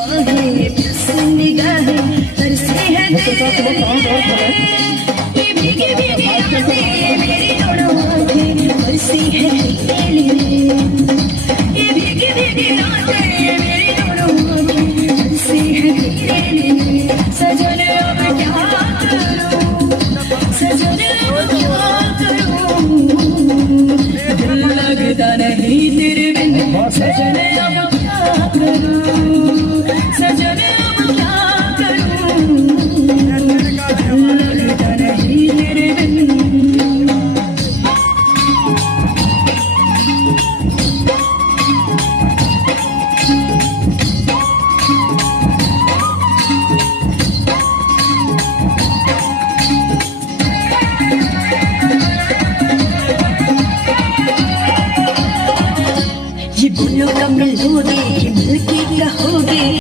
बाहें बस निगाहें तरसे है ये भीगे भीगे आंखें मेरी दोनों आंखें तरसी है तेरे लिए ये भीगे भीगे आंखें मेरी दोनों आंखें तरसी है तेरे लिए सजन अब क्या करूं सजन अब क्या करूं दिल लगता नहीं तेरे बिन सजन अब क्या करूं सजन अब क्या करूं दिल लगता नहीं तेरे बिन ये बोलो कब मिलोगे